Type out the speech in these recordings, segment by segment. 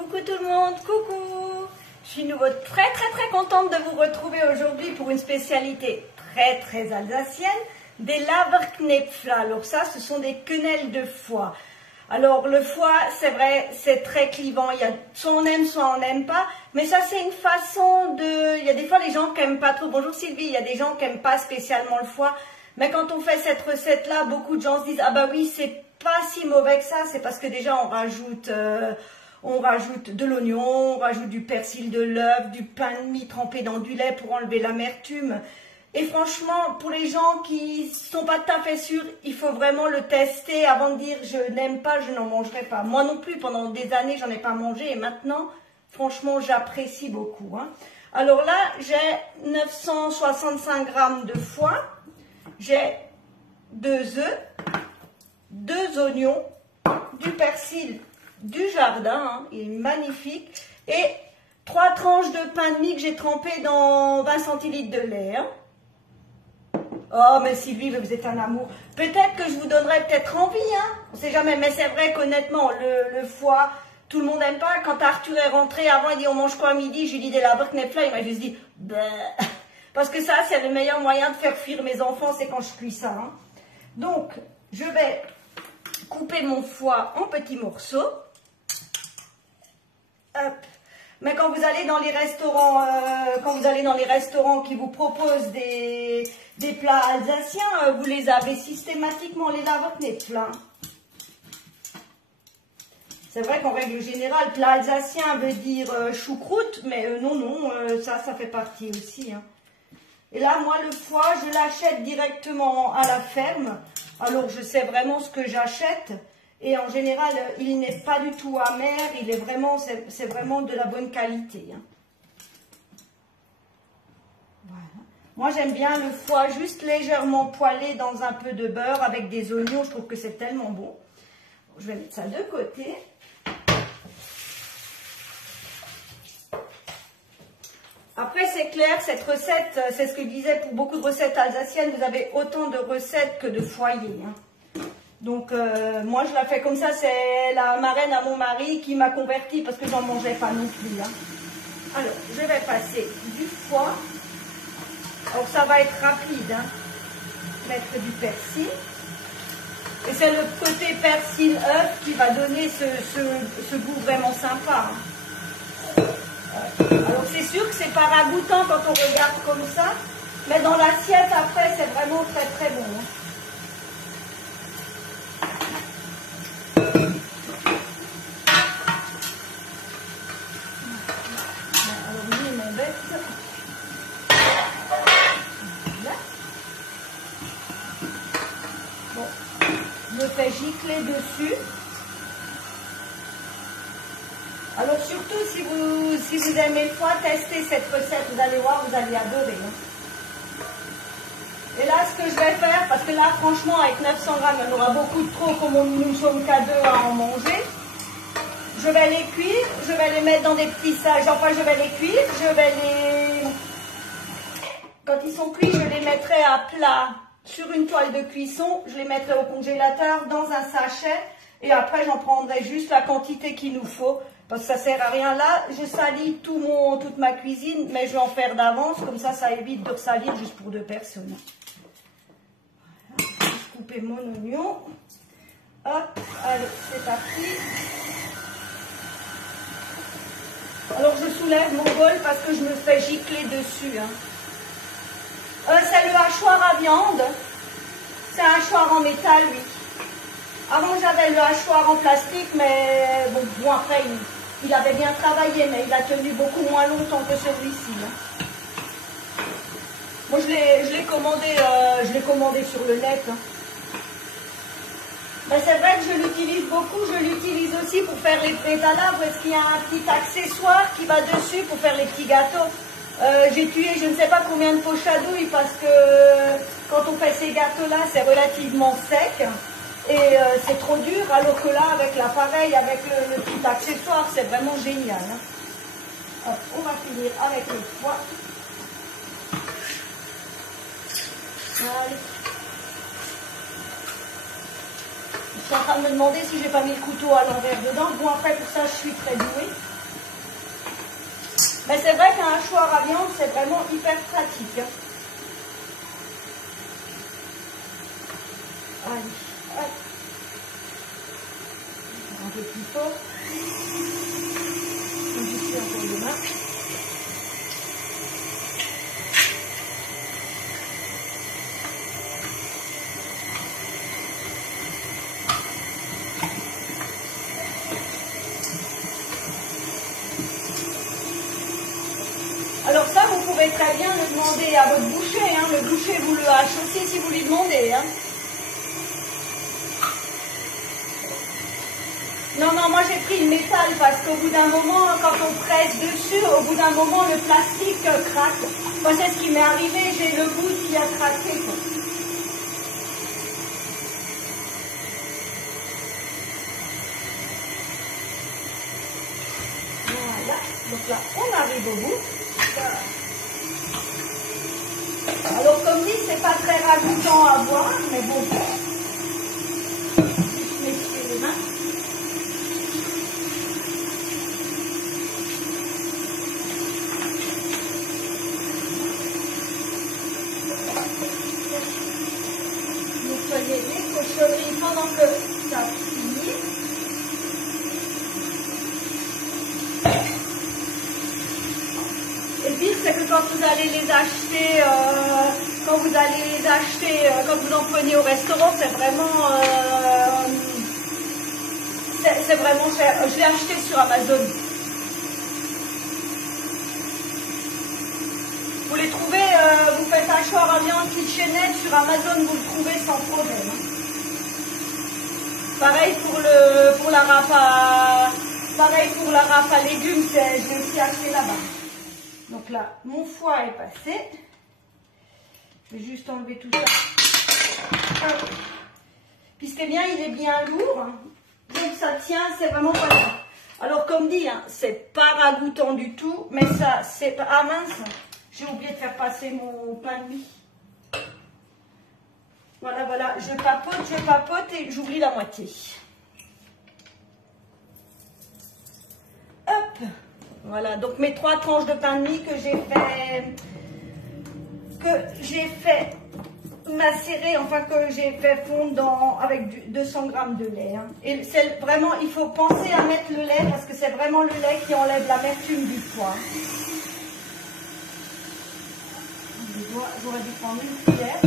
Coucou tout le monde, coucou. Je suis nouveau très contente de vous retrouver aujourd'hui pour une spécialité très alsacienne, des Leberknöpfle. Alors ça, ce sont des quenelles de foie. Alors le foie, c'est vrai, c'est très clivant, il y a, soit on aime, soit on n'aime pas, mais ça c'est une façon de... Il y a des fois les gens qui n'aiment pas trop, bonjour Sylvie, il y a des gens qui n'aiment pas spécialement le foie, mais quand on fait cette recette-là, beaucoup de gens se disent « Ah bah oui, c'est pas si mauvais que ça », c'est parce que déjà on rajoute de l'oignon, on rajoute du persil, de l'œuf, du pain de mie trempé dans du lait pour enlever l'amertume. Et franchement, pour les gens qui ne sont pas tout à fait sûrs, il faut vraiment le tester avant de dire « je n'aime pas, je n'en mangerai pas ». Moi non plus, pendant des années, j'en ai pas mangé et maintenant, franchement, j'apprécie beaucoup. Hein. Alors là, j'ai 965 g de foie, j'ai 2 œufs, 2 oignons, du persil du jardin, hein, il est magnifique, et 3 tranches de pain de mie que j'ai trempé dans 20 centilitres de lait. Hein. Oh, mais Sylvie, vous êtes un amour. Peut-être que je vous donnerai peut-être envie, hein. On ne sait jamais, mais c'est vrai qu'honnêtement, le foie, tout le monde n'aime pas. Quand Arthur est rentré, avant, il dit, on mange quoi à midi? Je lui dis des Leberknöpfle, il m'a juste dit, bah. Parce que ça, c'est le meilleur moyen de faire fuir mes enfants, c'est quand je cuis ça. Hein. Donc, je vais couper mon foie en petits morceaux. Hop. Mais quand vous allez dans les restaurants, qui vous proposent des plats alsaciens, vous les avez systématiquement, les Leberknöpfle. Hein. C'est vrai qu'en règle générale, plat alsacien veut dire choucroute, mais non, ça fait partie aussi. Hein. Et là, moi, le foie, je l'achète directement à la ferme. Alors, je sais vraiment ce que j'achète. Et en général, il n'est pas du tout amer, il est vraiment, c'est vraiment de la bonne qualité. Hein. Voilà. Moi, j'aime bien le foie juste légèrement poêlé dans un peu de beurre avec des oignons, je trouve que c'est tellement bon. Je vais mettre ça de côté. Après, c'est clair, cette recette, c'est ce que je disais pour beaucoup de recettes alsaciennes, vous avez autant de recettes que de foyers. Hein. Donc, moi, je la fais comme ça. C'est la marraine à mon mari qui m'a convertie parce que j'en mangeais pas non plus. Hein. Alors, je vais passer du foie. Alors, ça va être rapide. Hein. Mettre du persil. Et c'est le côté persil-œuf qui va donner ce goût vraiment sympa. Hein. Alors, c'est sûr que c'est pas ragoûtant quand on regarde comme ça. Mais dans l'assiette, après, c'est vraiment très bon. Hein. Je fais gicler dessus. Alors surtout si vous aimez le foie, testez cette recette, vous allez voir, vous allez adorer. Hein. Et là ce que je vais faire, parce que là franchement avec 900 g, il y en aura beaucoup de trop comme nous ne sommes qu'à 2 à en manger. Je vais les cuire, je vais les mettre dans des petits sacs, enfin je vais les cuire, quand ils sont cuits, je les mettrai à plat. Sur une toile de cuisson, je les mettrai au congélateur dans un sachet et après j'en prendrai juste la quantité qu'il nous faut parce que ça sert à rien. Là, je salis toute ma cuisine, mais je vais en faire d'avance, comme ça évite de ressalir juste pour 2 personnes. Voilà, je vais couper mon oignon. Hop, allez, c'est parti. Alors je soulève mon bol parce que je me fais gicler dessus. Hein. C'est le hachoir à viande. C'est un hachoir en métal, oui. Avant, j'avais le hachoir en plastique, mais bon après, il avait bien travaillé, mais il a tenu beaucoup moins longtemps que celui-ci. Hein. Moi, je l'ai commandé sur le net. Hein. Mais c'est vrai que je l'utilise beaucoup. Je l'utilise aussi pour faire les pétalas, parce qu'il y a un petit accessoire qui va dessus pour faire les petits gâteaux. J'ai tué je ne sais pas combien de poches à douille parce que quand on fait ces gâteaux-là, c'est relativement sec et c'est trop dur, alors que là, avec l'appareil, avec le petit accessoire, c'est vraiment génial. Hein. Alors, on va finir avec le foie. Allez. suis en train de me demander si j'ai pas mis le couteau à l'envers dedans. Bon, après, pour ça, je suis très douée. Mais c'est vrai qu'un hachoir à viande, c'est vraiment hyper pratique. Hein. Allez, hop. Un peu plus fort. Donc, ici, encore de main. Alors ça, vous pouvez très bien le demander à votre boucher. Hein. Le boucher vous le hache aussi si vous lui demandez. Hein. Non, non, moi j'ai pris le métal parce qu'au bout d'un moment, quand on presse dessus, au bout d'un moment, le plastique craque. Moi, c'est ce qui m'est arrivé, j'ai le bout qui a craqué. Quoi. Voilà, donc là, on arrive au bout. Alors, comme dit, c'est pas très ragoûtant à voir, mais bon. Juste m'essuyer les mains. Nettoyer les cochonneries pendant que ça finit. Et le pire, c'est que quand vous allez les acheter, quand vous en prenez au restaurant, c'est vraiment cher. Je l'ai acheté sur Amazon. Vous les trouvez, vous faites un hachoir à viande KitchenAid sur Amazon, vous le trouvez sans problème. Hein. Pareil pour la râpe à légumes, je l'ai aussi acheté là-bas. Donc là, mon foie est passé. Je vais juste enlever tout ça. Puis ce qui est bien, il est bien lourd. Donc ça tient, c'est vraiment pas bien. Alors comme dit, hein, c'est pas ragoûtant du tout, mais ça, c'est pas... Ah mince, j'ai oublié de faire passer mon pain de mie. Voilà, voilà, je papote et j'oublie la moitié. Hop, voilà, donc mes 3 tranches de pain de mie que j'ai fait macérer, enfin que j'ai fait fondre avec 200 g de lait. Hein. Et c'est vraiment, il faut penser à mettre le lait parce que c'est vraiment le lait qui enlève l'amertume du pois. J'aurais dû prendre une cuillère.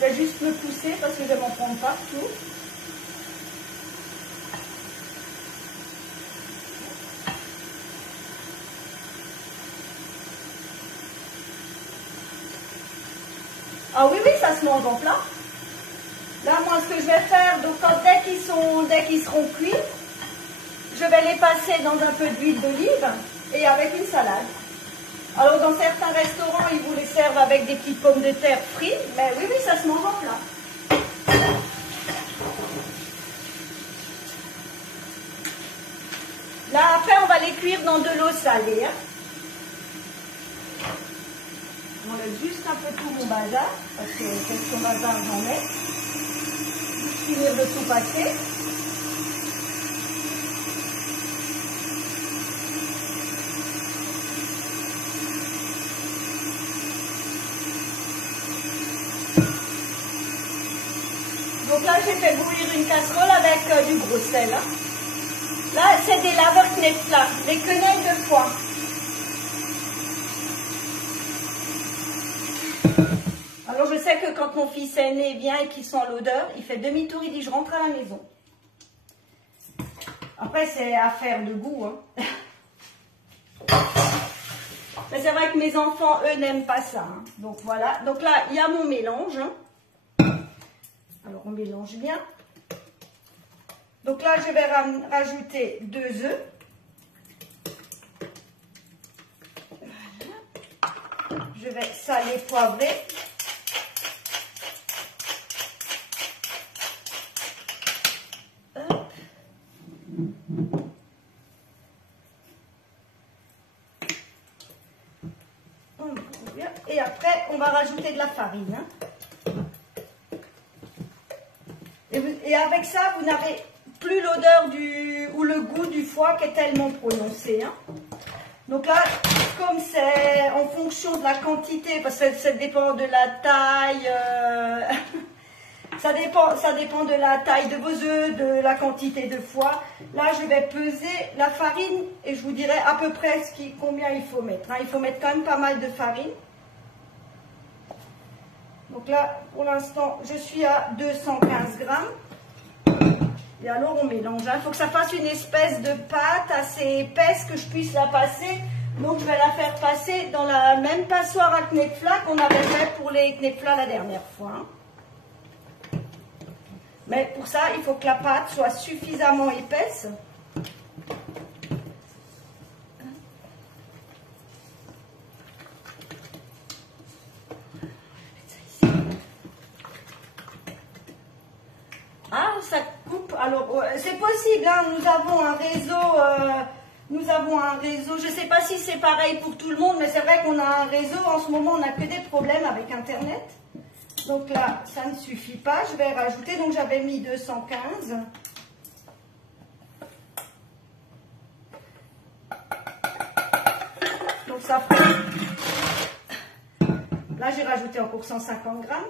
Je vais juste me pousser parce que je vais m'en prendre partout. Ah oui, oui, ça se mange en plat. Là, moi, ce que je vais faire, donc dès qu'ils seront cuits, je vais les passer dans un peu d'huile d'olive et avec une salade. Alors, dans certains restaurants, ils vous les servent avec des petites pommes de terre frites, mais oui, oui, ça se mange en plat. Là, après, on va les cuire dans de l'eau salée. Hein. On enlève juste un peu tout mon bazar, parce que quelques bazar j'en ai. Juste finir de tout passer. Donc là, j'ai fait bouillir une casserole avec du gros sel. Hein. Là, c'est des Laverkneppler, des quenelles de foie. Alors, je sais que quand mon fils aîné vient et qu'il sent l'odeur, il fait demi-tour, il dit « je rentre à la maison ». Après, c'est affaire de goût. Hein. Mais c'est vrai que mes enfants, eux, n'aiment pas ça. Hein. Donc, voilà. Donc là, il y a mon mélange. Hein. Alors, on mélange bien. Donc là, je vais rajouter 2 œufs. Voilà. Je vais saler, poivrer. Hop. Et après, on va rajouter de la farine. Hein. Et Et avec ça, vous n'avez plus l'odeur ou le goût du foie qui est tellement prononcé. Hein. Donc là, comme c'est en fonction de la quantité, parce que ça dépend de la taille, ça dépend de la taille de vos œufs, de la quantité de foie. Là, je vais peser la farine et je vous dirai à peu près combien il faut mettre. Hein. Il faut mettre quand même pas mal de farine. Donc là, pour l'instant, je suis à 215 grammes. Et alors, on mélange. Il faut que ça fasse une espèce de pâte assez épaisse que je puisse la passer. Donc, je vais la faire passer dans la même passoire à knekfla qu'on avait fait pour les knekfla la dernière fois. Hein. Mais pour ça, il faut que la pâte soit suffisamment épaisse. Ah, ça coupe. Alors, c'est possible, hein, nous avons un réseau, je ne sais pas si c'est pareil pour tout le monde, mais c'est vrai qu'on a un réseau. En ce moment, on n'a que des problèmes avec Internet. Donc là, ça ne suffit pas. Je vais rajouter, donc j'avais mis 215. Donc ça fait... Là, j'ai rajouté encore 150 grammes.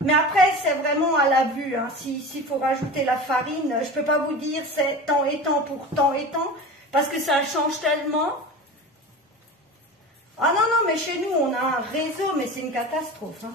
Mais après, c'est vraiment à la vue. Hein. S'il faut rajouter la farine, je ne peux pas vous dire c'est tant et tant pour tant et tant, parce que ça change tellement. Ah non, non, mais chez nous, on a un réseau, mais c'est une catastrophe. Hein.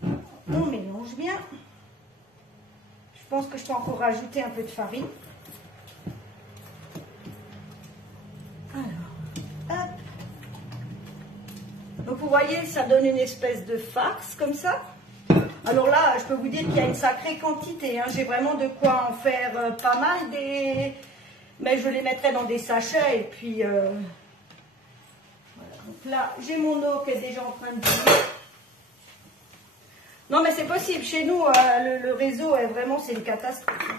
Voilà. On mélange bien. Je pense que je peux encore rajouter un peu de farine. Alors, hop. Donc vous voyez, ça donne une espèce de farce comme ça. Alors là, je peux vous dire qu'il y a une sacrée quantité. Hein. J'ai vraiment de quoi en faire pas mal. Mais je les mettrai dans des sachets. Et puis, voilà. Donc là, j'ai mon eau qui est déjà en train de bouillir. Non, mais c'est possible. Chez nous, le réseau est vraiment, c'est une catastrophe.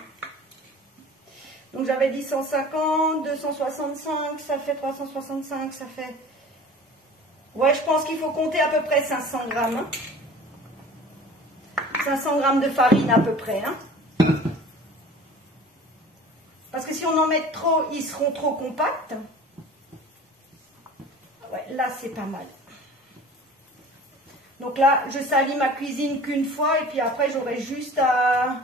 Donc j'avais dit 150, 265, ça fait 365, ça fait... Ouais, je pense qu'il faut compter à peu près 500 grammes. Hein. 500 grammes de farine à peu près. Hein. Parce que si on en met trop, ils seront trop compacts. Ouais, là, c'est pas mal. Donc là, je salis ma cuisine qu'une fois et puis après, j'aurai juste à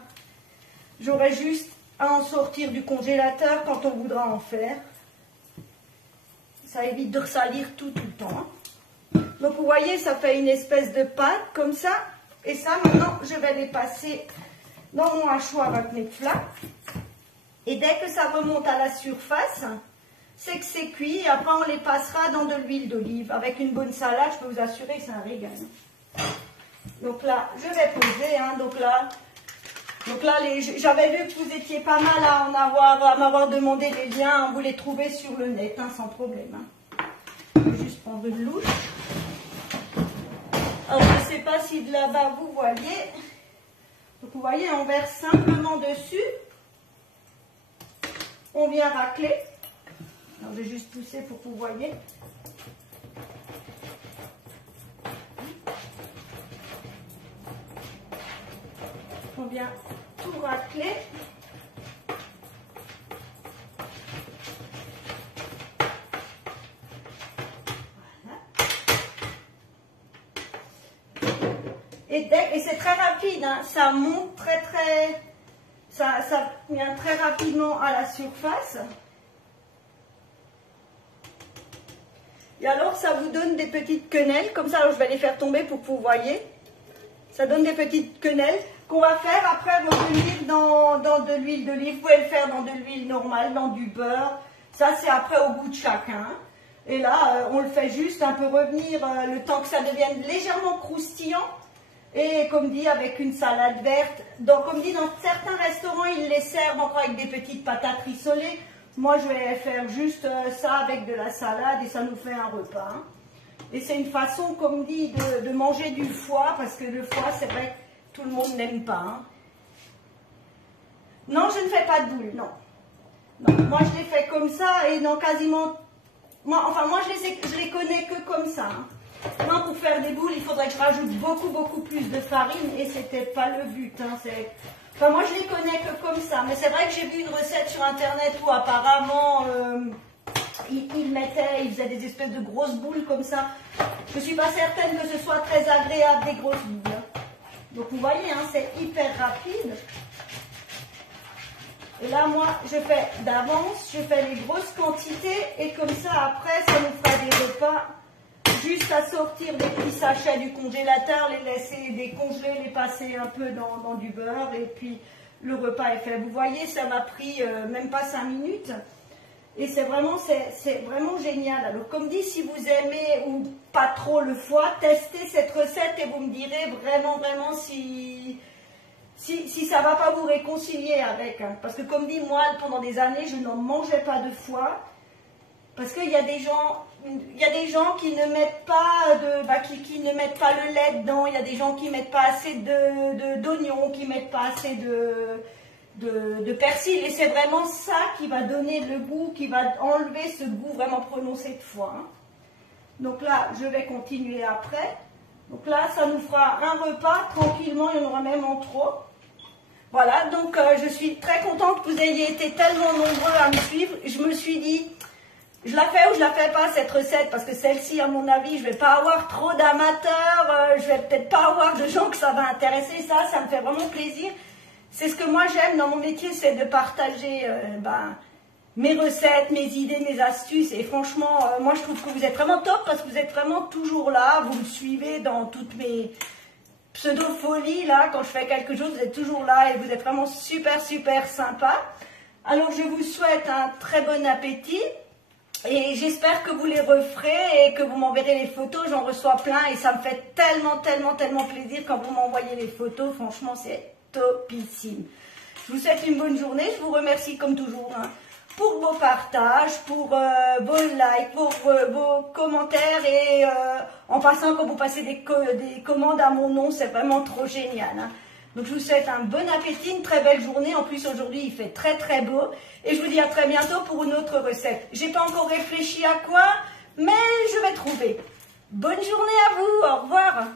en sortir du congélateur quand on voudra en faire. Ça évite de ressalir tout le temps. Hein. Donc vous voyez, ça fait une espèce de pâte comme ça. Et ça, maintenant, je vais les passer dans mon hachoir à knekfla. Et dès que ça remonte à la surface, c'est que c'est cuit. Et après, on les passera dans de l'huile d'olive. Avec une bonne salade, je peux vous assurer que c'est un régal. Donc là, je vais poser. Hein, donc là, j'avais vu que vous étiez pas mal à m'avoir demandé les liens. Vous les trouvez sur le net, hein, sans problème. Hein. Je vais juste prendre une louche. Alors, je ne sais pas si de là-bas vous voyez. Donc, vous voyez, on verse simplement dessus. On vient racler. Alors, je vais juste pousser pour que vous voyez. On vient tout racler. Et c'est très rapide, hein. Ça monte ça vient très rapidement à la surface. Et alors ça vous donne des petites quenelles, comme ça, alors je vais les faire tomber pour que vous voyez. Ça donne des petites quenelles qu'on va faire après revenir dans de l'huile d'olive. Vous pouvez le faire dans de l'huile normale, dans du beurre. Ça c'est après au goût de chacun. Et là, on le fait juste un peu revenir le temps que ça devienne légèrement croustillant. Et comme dit, avec une salade verte. Donc, comme dit, dans certains restaurants, ils les servent encore avec des petites patates rissolées. Moi, je vais faire juste ça avec de la salade et ça nous fait un repas. Hein. Et c'est une façon, comme dit, de manger du foie, parce que le foie, c'est vrai que tout le monde n'aime pas. Hein. Non, je ne fais pas de boules, non. Non. Moi, je les fais comme ça et dans quasiment... Moi, je les connais que comme ça. Hein. Maintenant, pour faire des boules, il faudrait que je rajoute beaucoup plus de farine et c'était pas le but. Hein. Enfin, moi, je les connais que comme ça. Mais c'est vrai que j'ai vu une recette sur Internet où apparemment, ils faisaient des espèces de grosses boules comme ça. Je ne suis pas certaine que ce soit très agréable, des grosses boules. Donc, vous voyez, hein, c'est hyper rapide. Et là, moi, je fais d'avance, je fais les grosses quantités et comme ça, après, ça nous fera des repas. Juste à sortir des petits sachets du congélateur, les laisser décongeler, les passer un peu dans du beurre et puis le repas est fait. Vous voyez, ça m'a pris même pas 5 minutes et c'est vraiment génial. Alors comme dit, si vous aimez ou pas trop le foie, testez cette recette et vous me direz vraiment si ça ne va pas vous réconcilier avec. Hein. Parce que comme dit, moi, pendant des années, je n'en mangeais pas de foie. Parce qu'il y a des gens qui ne mettent pas qui ne mettent pas le lait dedans, il y a des gens qui ne mettent pas assez d'oignons, qui ne mettent pas assez de persil. Et c'est vraiment ça qui va donner le goût, qui va enlever ce goût vraiment prononcé de foie. Hein. Donc là, je vais continuer après. Donc là, ça nous fera un repas tranquillement, il y en aura même en trop. Voilà, donc je suis très contente que vous ayez été tellement nombreux à me suivre. Je me suis dit, je la fais ou je la fais pas cette recette, parce que celle-ci, à mon avis, je vais pas avoir trop d'amateurs, je vais peut-être pas avoir de gens que ça va intéresser. Ça me fait vraiment plaisir. C'est ce que moi j'aime dans mon métier, c'est de partager mes recettes, mes idées, mes astuces. Et franchement, moi je trouve que vous êtes vraiment top parce que vous êtes vraiment toujours là. Vous me suivez dans toutes mes pseudo-folies là. Quand je fais quelque chose, vous êtes toujours là et vous êtes vraiment super sympa. Alors je vous souhaite un très bon appétit. Et j'espère que vous les referez et que vous m'enverrez les photos. J'en reçois plein et ça me fait tellement plaisir quand vous m'envoyez les photos. Franchement, c'est topissime. Je vous souhaite une bonne journée. Je vous remercie comme toujours pour vos partages, pour vos likes, vos commentaires. Et en passant, quand vous passez des commandes à mon nom, c'est vraiment trop génial. Hein. Donc je vous souhaite un bon appétit, une très belle journée. En plus aujourd'hui il fait très beau. Et je vous dis à très bientôt pour une autre recette. J'ai pas encore réfléchi à quoi, mais je vais trouver. Bonne journée à vous, au revoir.